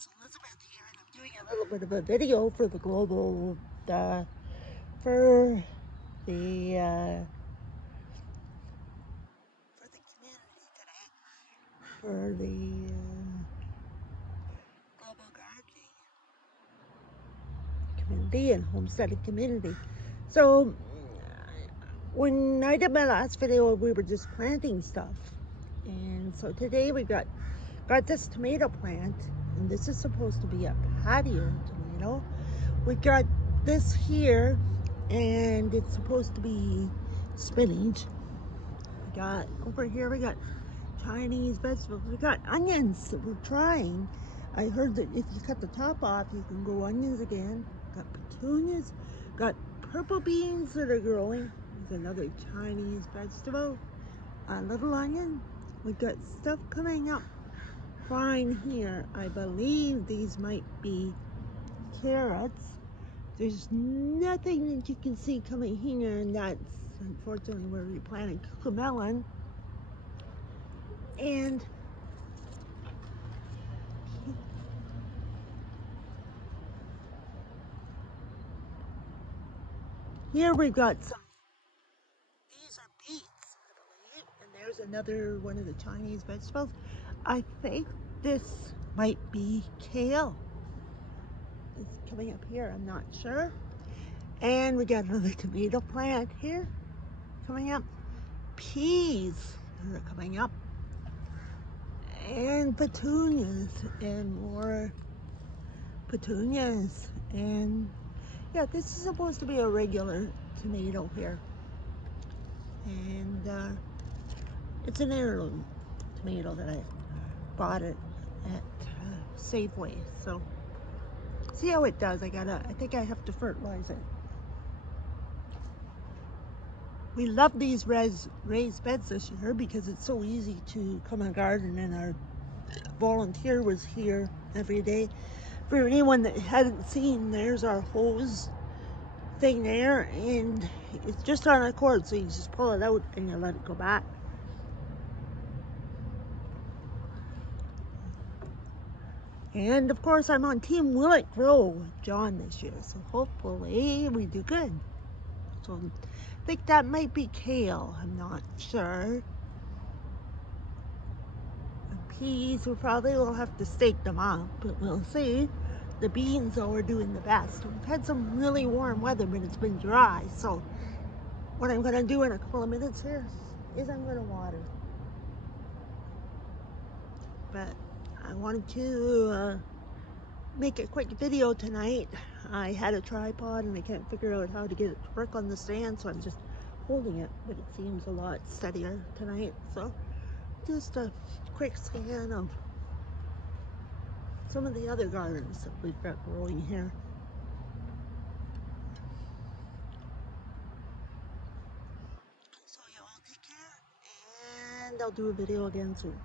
It's Elizabeth here, and I'm doing a little bit of a video for the global, for the community today, for the global gardening community and homesteading community. So when I did my last video, we were just planting stuff, and so today we got this tomato plant, and this is supposed to be a patio tomato. We got this here, and it's supposed to be spinach. We got over here, we got Chinese vegetables. We got onions that we're trying. I heard that if you cut the top off, you can grow onions again. Got petunias, got purple beans that are growing. There's another Chinese vegetable, a little onion. We got stuff coming up fine here. I believe these might be carrots. There's nothing that you can see coming here, and that's unfortunately where we planted cucamelon. And here we've got some, these are beets, I believe, and there's another one of the Chinese vegetables. I think this might be kale. It's coming up here, I'm not sure. And we got another tomato plant here coming up. Peas are coming up. And petunias, and more petunias. And yeah, this is supposed to be a regular tomato here. And it's an heirloom tomato that I bought it at Safeway. So see how it does. I think I have to fertilize it. We love these raised beds this year because it's so easy to come and garden, and our volunteer was here every day. For anyone that hadn't seen, there's our hose thing there, and it's just on a cord, so you just pull it out and you let it go back. And of course, I'm on Team Will It Grow with John this year, so hopefully we do good. So I think that might be kale, I'm not sure. And peas, we probably will have to stake them up, but we'll see. The beans, though, are doing the best. We've had some really warm weather, but it's been dry, so what I'm going to do in a couple of minutes here is I'm going to water. But I wanted to make a quick video tonight. I had a tripod and I can't figure out how to get it to work on the stand, so I'm just holding it, but it seems a lot steadier tonight. So just a quick scan of some of the other gardens that we've got growing here. So you all take care, and I'll do a video again soon.